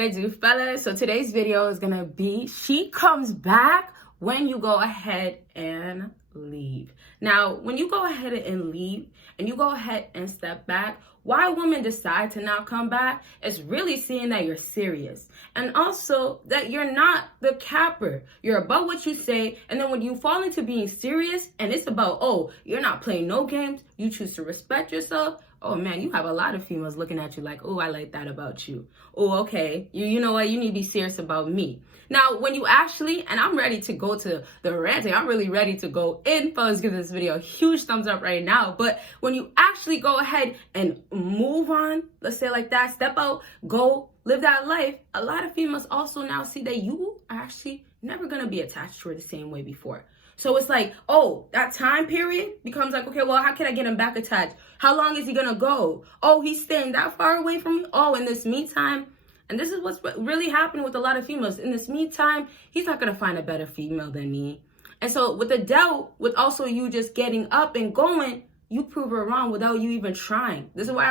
I do, fellas. So today's video is gonna be she comes back when you go ahead and leave. Now, when you go ahead and leave and you go ahead and step back, why women decide to not come back is really seeing that you're serious. And also that you're not the capper. You're about what you say. And then when you fall into being serious and it's about, oh, you're not playing no games, you choose to respect yourself. Oh man, you have a lot of females looking at you like, oh, I like that about you. Oh, okay. You know what? You need to be serious about me. Now, when you actually, and I'm ready to go to the ranting, I'm really ready to go in, fellas, give this video a huge thumbs up right now. But when you actually go ahead and move on, let's say like that, step out, go live that life, a lot of females also now see that you are actually never going to be attached to her the same way before. So it's like, oh, that time period becomes like, okay, well, how can I get him back attached? How long is he going to go? Oh, he's staying that far away from me. Oh, in this meantime, and this is what's really happening with a lot of females. In this meantime, he's not going to find a better female than me. And so with the doubt, with also you just getting up and going, you prove her wrong without you even trying. This is why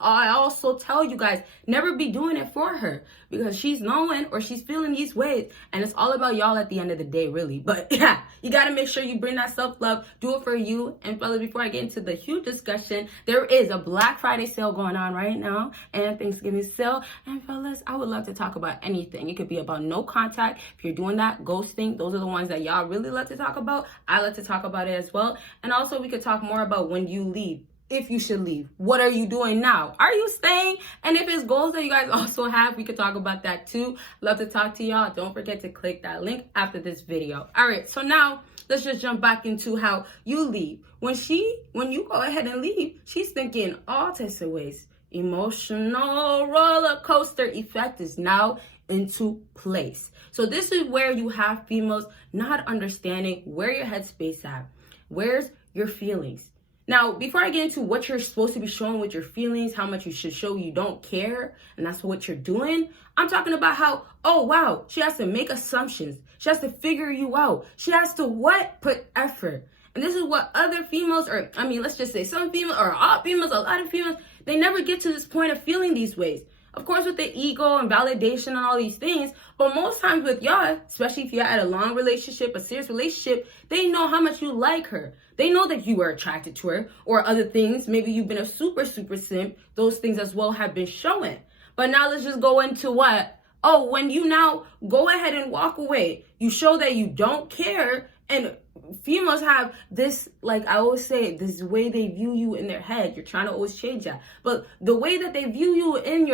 I also tell you guys, never be doing it for her because she's knowing or she's feeling these ways. And it's all about y'all at the end of the day, really. But yeah, you got to make sure you bring that self-love, do it for you. And fellas, before I get into the huge discussion, there is a Black Friday sale going on right now and Thanksgiving sale. And fellas, I would love to talk about anything. It could be about no contact. If you're doing that, ghosting, those are the ones that y'all really love to talk about. I like to talk about it as well. And also we could talk more about when you leave, if you should leave. What are you doing now? Are you staying? And if it's goals that you guys also have, we could talk about that too. Love to talk to y'all. Don't forget to click that link after this video. All right, so now let's just jump back into how you leave. When you go ahead and leave, she's thinking all types of ways. Emotional roller coaster effect is now into place. So this is where you have females not understanding where your headspace at. Where's your feelings? Now, before I get into what you're supposed to be showing with your feelings, how much you should show you don't care, and that's what you're doing, I'm talking about how, oh, wow, she has to make assumptions. She has to figure you out. She has to what? Put effort. And this is what other females, or I mean, let's just say some females, or all females, a lot of females, they never get to this point of feeling these ways. Of course, with the ego and validation and all these things, but most times with y'all, especially if you're at a long relationship, a serious relationship, they know how much you like her. They know that you are attracted to her or other things. Maybe you've been a super simp. Those things as well have been showing. But now let's just go into what? Oh, when you now go ahead and walk away, you show that you don't care. And females have this, like I always say, this way they view you in their head. You're trying to always change that. But the way that they view you in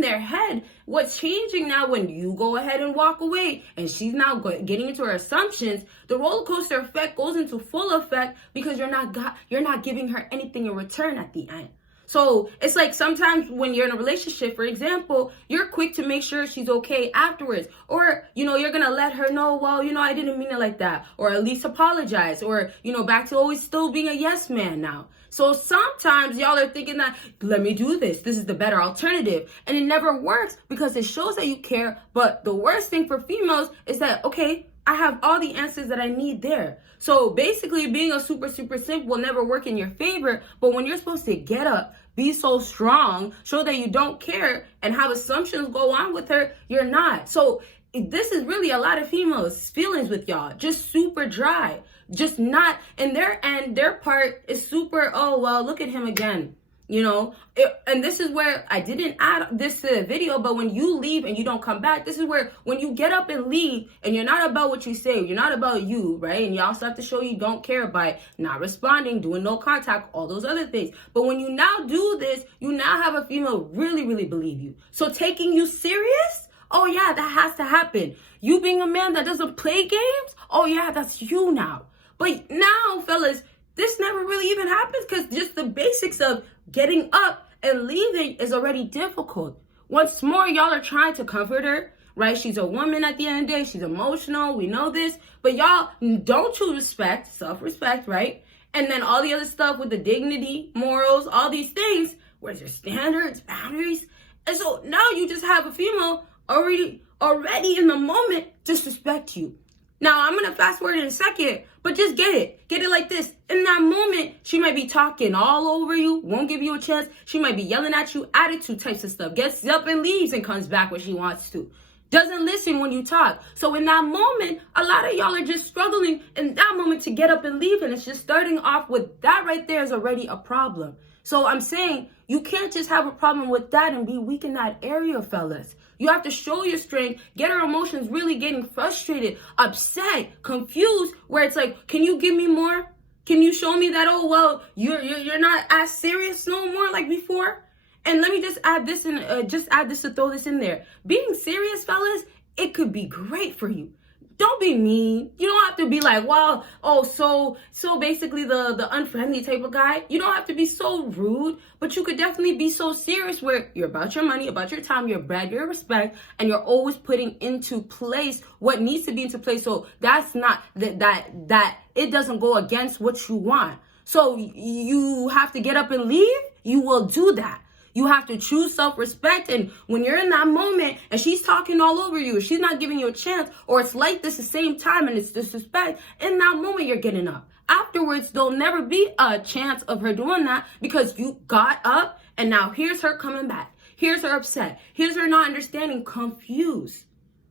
their head, what's changing now when you go ahead and walk away and she's now getting into her assumptions, the roller coaster effect goes into full effect because you're not giving her anything in return at the end. So it's like sometimes when you're in a relationship, for example, you're quick to make sure she's okay afterwards. Or, you're going to let her know, well, I didn't mean it like that. Or at least apologize. Or, back to always still being a yes man now. So sometimes y'all are thinking that, let me do this. This is the better alternative. And it never works because it shows that you care. But the worst thing for females is that, okay, I have all the answers that I need there. So basically being a super simp will never work in your favor. But when you're supposed to get up, be so strong, show that you don't care and have assumptions go on with her, you're not. So this is really a lot of females' feelings with y'all. Just super dry. Just not, and their part is super, oh, well, look at him again. And this is where I didn't add this to the video, but when you leave and you don't come back, this is where when you get up and leave and you're not about what you say, you're not about you, right? And you also have to show you don't care by not responding, doing no contact, all those other things. But when you now do this, you now have a female really, really believe you. So taking you serious? Oh yeah, that has to happen. You being a man that doesn't play games? Oh yeah, that's you now. But now, fellas, this never really even happens because just the basics of getting up and leaving is already difficult. Once more, y'all are trying to comfort her, right? She's a woman at the end of the day. She's emotional. We know this. But y'all don't choose respect, self-respect, right? And then all the other stuff with the dignity, morals, all these things. Where's your standards, boundaries? And so now you just have a female already in the moment disrespect you. Now, I'm going to fast forward in a second, but just get it. Get it like this. In that moment, she might be talking all over you, won't give you a chance. She might be yelling at you, attitude types of stuff. Gets up and leaves and comes back when she wants to. Doesn't listen when you talk. So in that moment, a lot of y'all are just struggling in that moment to get up and leave. And it's just starting off with that right there is already a problem. So I'm saying you can't just have a problem with that and be weak in that area, fellas. You have to show your strength, get her emotions really getting frustrated, upset, confused, where it's like, can you give me more? Can you show me that, oh, well, you're not as serious no more like before? And let me just add this to throw this in there. Being serious, fellas, it could be great for you. Don't be mean. You don't have to be like, well, oh, so basically the unfriendly type of guy. You don't have to be so rude, but you could definitely be so serious where you're about your money, about your time, your bread, your respect, and you're always putting into place what needs to be into place. So that's not that it doesn't go against what you want. So you have to get up and leave. You will do that. You have to choose self-respect. And when you're in that moment and she's talking all over you, she's not giving you a chance, or it's like this the same time and it's disrespect, in that moment, you're getting up. Afterwards, there'll never be a chance of her doing that because you got up and now here's her coming back. Here's her upset. Here's her not understanding, confused,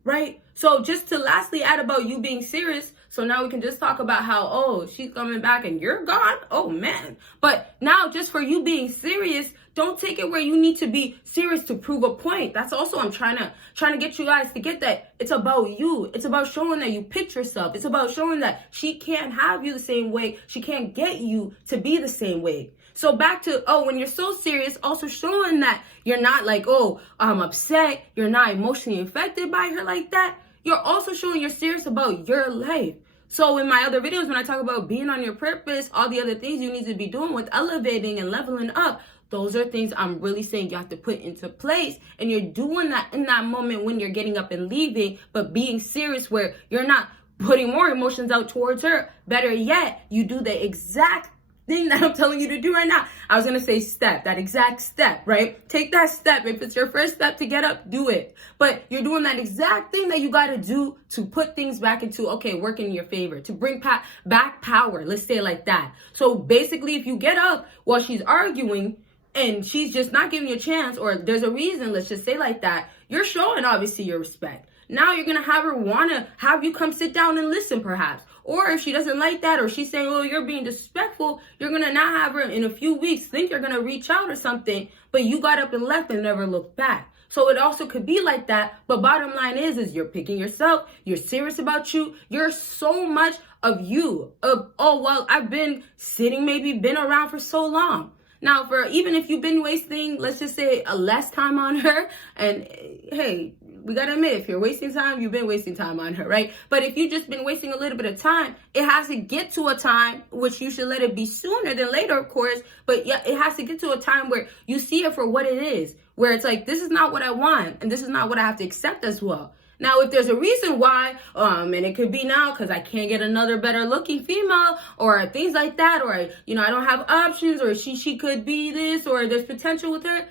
right? So just to lastly add about you being serious, so now we can just talk about how, oh, she's coming back and you're gone. Oh, man. But now just for you being serious, don't take it where you need to be serious to prove a point. That's also I'm trying to get you guys to get that. It's about you. It's about showing that you picked yourself. It's about showing that she can't have you the same way. She can't get you to be the same way. So back to, oh, when you're so serious, also showing that you're not like, oh, I'm upset. You're not emotionally affected by her like that. You're also showing you're serious about your life. So in my other videos, when I talk about being on your purpose, all the other things you need to be doing with elevating and leveling up, those are things I'm really saying you have to put into place. And you're doing that in that moment when you're getting up and leaving, but being serious where you're not putting more emotions out towards her. Better yet, you do the exact thing that I'm telling you to do right now. I was going to say step, that exact step, right? Take that step. If it's your first step to get up, do it. But you're doing that exact thing that you got to do to put things back into, okay, work in your favor, to bring back power. Let's say it like that. So basically, if you get up while she's arguing and she's just not giving you a chance, or there's a reason, let's just say like that, you're showing obviously your respect. Now you're going to have her want to have you come sit down and listen perhaps. Or if she doesn't like that, or she's saying, oh, you're being disrespectful, you're going to not have her in a few weeks think you're going to reach out or something, but you got up and left and never looked back. So it also could be like that. But bottom line is you're picking yourself. You're serious about you. You're so much of you. Of, oh, well, I've been sitting, maybe been around for so long. Now, for even if you've been wasting, let's just say, a less time on her, and hey, we got to admit, if you're wasting time, you've been wasting time on her, right? But if you've just been wasting a little bit of time, it has to get to a time, which you should let it be sooner than later, of course. But yeah, it has to get to a time where you see it for what it is, where it's like, this is not what I want, and this is not what I have to accept as well. Now, if there's a reason why, and it could be now because I can't get another better looking female or things like that, or, you know, I don't have options, or she could be this, or there's potential with her.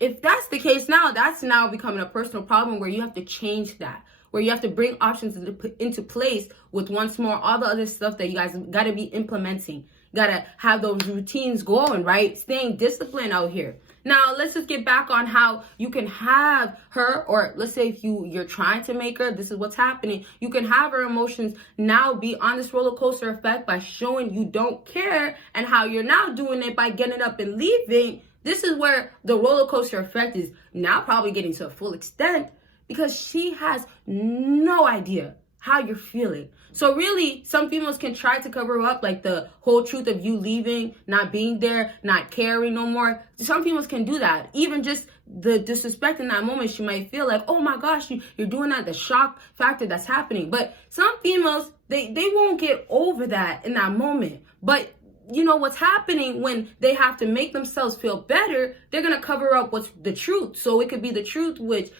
If that's the case now, that's now becoming a personal problem where you have to change that, where you have to bring options into place with once more all the other stuff that you guys got to be implementing. Got to have those routines going, right? Staying disciplined out here. Now, let's just get back on how you can have her, or let's say if you're trying to make her, this is what's happening. You can have her emotions now be on this roller coaster effect by showing you don't care, and how you're now doing it by getting up and leaving. This is where the roller coaster effect is now probably getting to a full extent because she has no idea how you're feeling. So really, some females can try to cover up like the whole truth of you leaving, not being there, not caring no more. Some females can do that. Even just the disrespect in that moment, she might feel like, oh my gosh, you're doing that, the shock factor that's happening. But some females, they won't get over that in that moment. But you know what's happening when they have to make themselves feel better, they're going to cover up what's the truth. So it could be the truth, which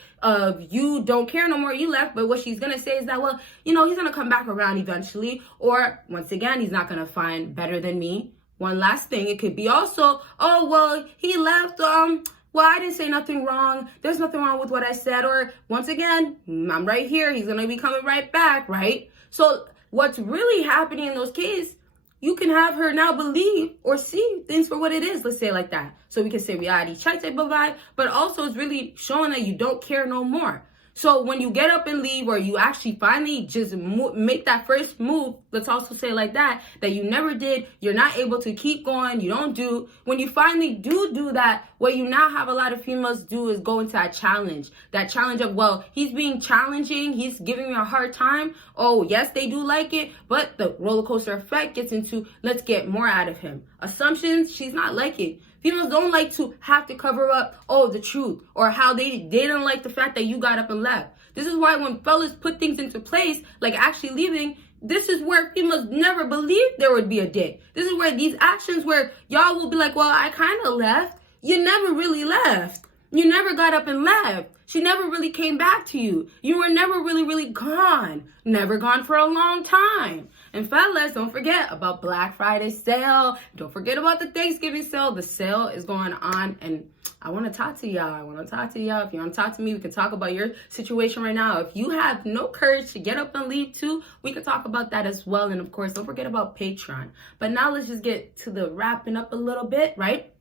you don't care no more, you left. But what she's going to say is that, well, you know, he's going to come back around eventually. Or once again, he's not going to find better than me. One last thing, it could be also, oh, well, he left well, I didn't say nothing wrong. There's nothing wrong with what I said. Or once again, I'm right here. He's going to be coming right back, right? So what's really happening in those cases, you can have her now believe or see things for what it is. Let's say it like that. So we can say reality check type of vibe, but also it's really showing that you don't care no more. So when you get up and leave, or you actually finally just make that first move, let's also say like that you never did, you're not able to keep going, you don't do. When you finally do that, what you now have a lot of females do is go into that challenge of, well, he's being challenging, he's giving me a hard time. Oh, yes, they do like it, but the roller coaster effect gets into, let's get more out of him. Assumptions, she's not like it. Females don't like to have to cover up, the truth, or how they didn't like the fact that you got up and left. This is why when fellas put things into place, like actually leaving, this is where females never believed there would be a date. This is where these actions where y'all will be like, well, I kind of left. You never really left. You never got up and left. She never really came back to you. You were never really gone. Never gone for a long time. And fellas, don't forget about Black Friday sale. Don't forget about the Thanksgiving sale. The sale is going on, and I want to talk to y'all. If you want to talk to me, we can talk about your situation right now. If you have no courage to get up and leave too, we can talk about that as well. And of course, don't forget about Patreon. But now let's just get to the wrapping up a little bit, right?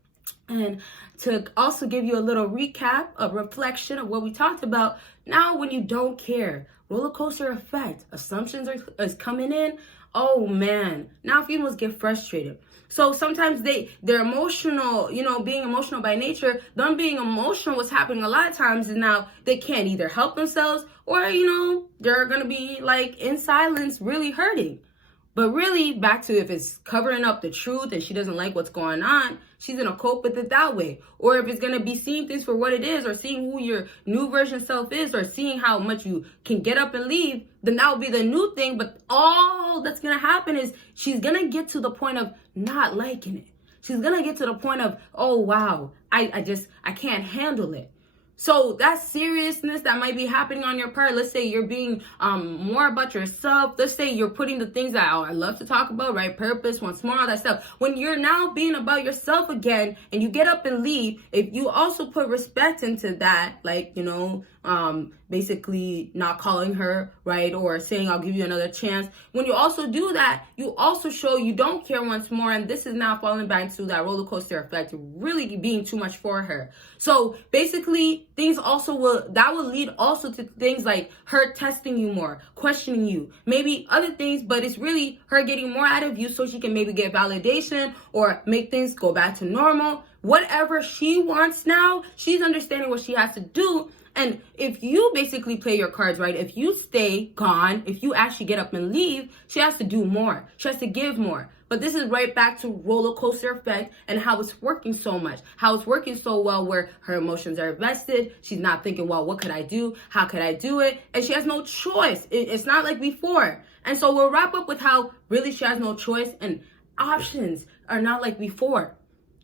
And to also give you a little recap, a reflection of what we talked about. Now, when you don't care, roller coaster effect, assumptions is coming in. Oh man, now females get frustrated. So sometimes they're emotional, being emotional by nature. Them being emotional, what's happening a lot of times is now they can't either help themselves, or they're gonna be like in silence, really hurting. But really, back to if it's covering up the truth and she doesn't like what's going on, she's going to cope with it that way. Or if it's going to be seeing things for what it is, or seeing who your new version self is, or seeing how much you can get up and leave, then that will be the new thing. But all that's going to happen is she's going to get to the point of not liking it. She's going to get to the point of, oh, wow, I can't handle it. So that seriousness that might be happening on your part, let's say you're being more about yourself. Let's say you're putting the things that I love to talk about, right? Purpose, once more, all that stuff. When you're now being about yourself again and you get up and leave, if you also put respect into that, like, basically not calling her, right? Or saying, I'll give you another chance. When you also do that, you also show you don't care once more. And this is now falling back to that roller coaster effect, really being too much for her. So basically, things also will lead also to things like her testing you more, questioning you, maybe other things, but it's really her getting more out of you so she can maybe get validation or make things go back to normal. Whatever she wants now, she's understanding what she has to do. And if you basically play your cards right, if you stay gone, if you actually get up and leave, she has to do more. She has to give more. But this is right back to roller coaster effect and how it's working so much, how it's working so well where her emotions are invested. She's not thinking, well, what could I do? How could I do it? And she has no choice. It's not like before. And so we'll wrap up with how really she has no choice and options are not like before.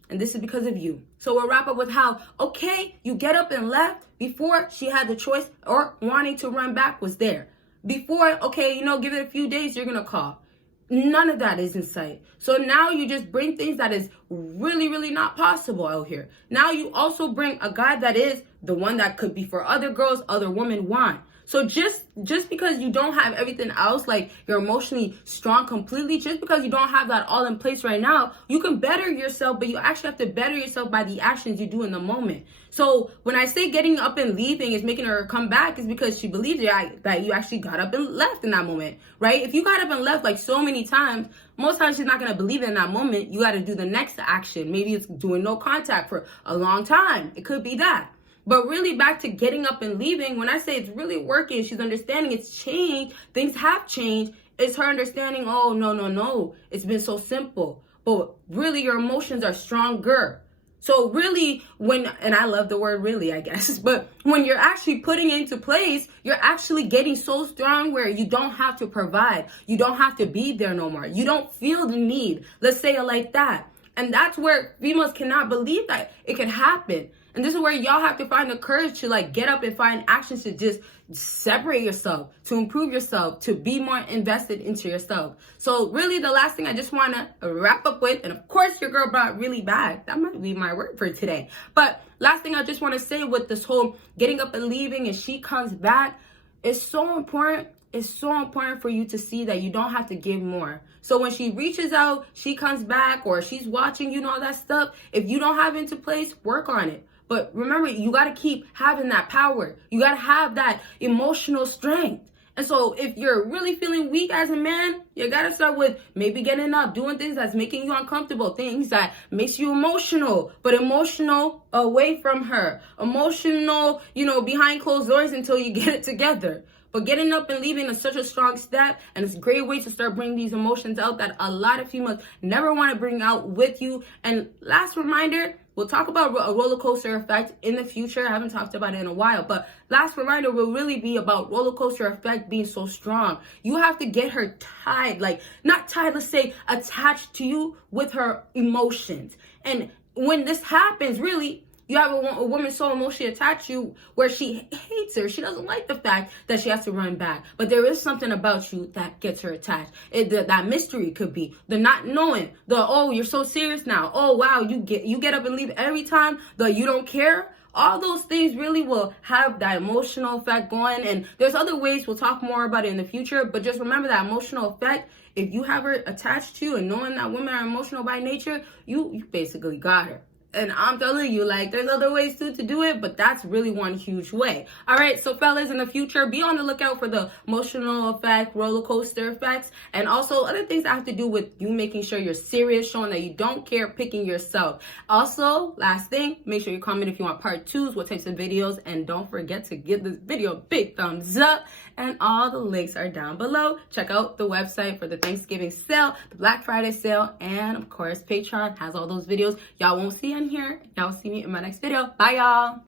And this is because of you. So we'll wrap up with how, okay, you get up and left. Before, she had the choice, or wanting to run back was there. Before, okay, give it a few days, you're going to call. None of that is in sight. So now you just bring things that is really not possible out here. Now you also bring a guy that is the one that could be for other girls, other women want. So just because you don't have everything else, like you're emotionally strong completely, just because you don't have that all in place right now, you can better yourself, but you actually have to better yourself by the actions you do in the moment. So when I say getting up and leaving is making her come back, is because she believes that you actually got up and left in that moment, right? If you got up and left like so many times, most times she's not going to believe it in that moment. You got to do the next action. Maybe it's doing no contact for a long time. It could be that. But really back to getting up and leaving, when I say it's really working, she's understanding it's changed, things have changed, it's her understanding, oh, no, it's been so simple. But really your emotions are stronger. So really and I love the word really, I guess, but when you're actually putting it into place, you're actually getting so strong where you don't have to provide. You don't have to be there no more. You don't feel the need. Let's say it like that. And that's where females cannot believe that it can happen. And this is where y'all have to find the courage to like get up and find actions to just separate yourself, to improve yourself, to be more invested into yourself. So really the last thing I just want to wrap up with, and of course your girl brought really bad. That might be my word for today. But last thing I just want to say with this whole getting up and leaving and she comes back, it's so important. It's so important for you to see that you don't have to give more. So when she reaches out, she comes back, or she's watching you and all that stuff, if you don't have it into place, work on it. But remember, you got to keep having that power. You got to have that emotional strength. And so if you're really feeling weak as a man, you got to start with maybe getting up, doing things that's making you uncomfortable, things that makes you emotional, but emotional away from her, emotional, behind closed doors until you get it together. But getting up and leaving is such a strong step, and it's a great way to start bringing these emotions out that a lot of females never want to bring out with you. And last reminder, we'll talk about a roller coaster effect in the future. I haven't talked about it in a while, but last reminder will really be about roller coaster effect being so strong. You have to get her tied, like not tied, let's say attached to you with her emotions. And when this happens, really, you have a woman so emotionally attached to you where she hates her. She doesn't like the fact that she has to run back. But there is something about you that gets her attached. That mystery could be the not knowing, oh, you're so serious now. Oh, wow, you get up and leave every time. You don't care. All those things really will have that emotional effect going. And there's other ways. We'll talk more about it in the future. But just remember that emotional effect. If you have her attached to you and knowing that women are emotional by nature, you basically got her. And I'm telling you, like, there's other ways too to do it, but that's really one huge way. All right, so fellas, in the future, be on the lookout for the emotional effect, roller coaster effects, and also other things that have to do with you making sure you're serious, showing that you don't care, picking yourself. Also, last thing, make sure you comment if you want part 2s, what types of videos, and don't forget to give this video a big thumbs up. And all the links are down below. Check out the website for the Thanksgiving sale, the Black Friday sale, and of course, Patreon has all those videos y'all won't see on here. Y'all will see me in my next video. Bye, y'all.